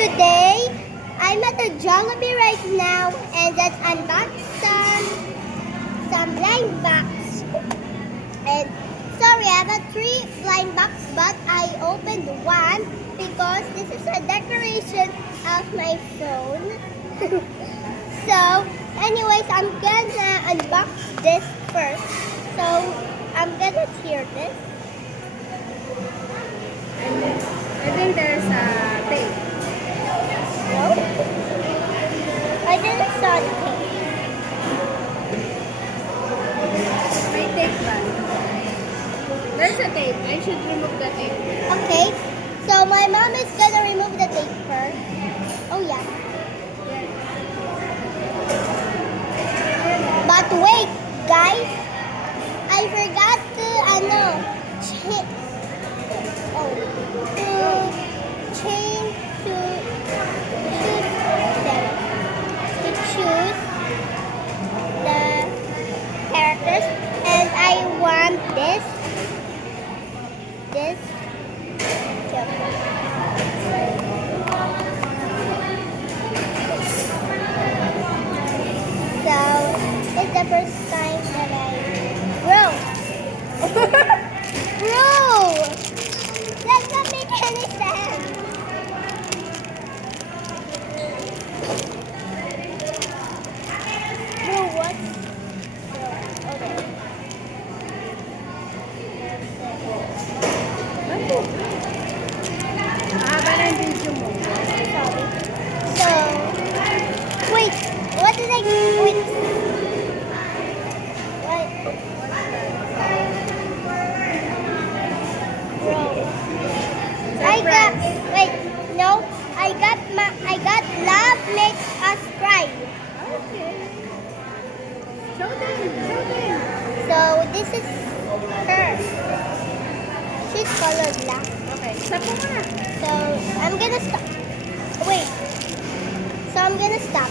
today I'm at the Jollibee right now and let's unbox some blind box. And sorry, I have a 3 blind box, but I opened one because this is a decoration of my phone. So, anyways, I'm gonna unbox this first. So, I'm gonna tear this. I think there's a tape. No? I didn't saw the tape. May tape ba? There's a tape. I should remove the tape. Okay, so my mom is gonna remove the tape first. Oh yeah. But wait, guys, I forgot to change to choose the characters, and I want this. So it's the first time that bro, that doesn't make any sense. Bro, what? Okay. Mahaba na yung video mo. Sorry. So, wait, what did I, wait. What? Bro. I got love makes us cry. Okay. Show them. So, this is her. She's colored black. Okay, stop mo na. So, I'm gonna stop. Wait. So, I'm gonna stop.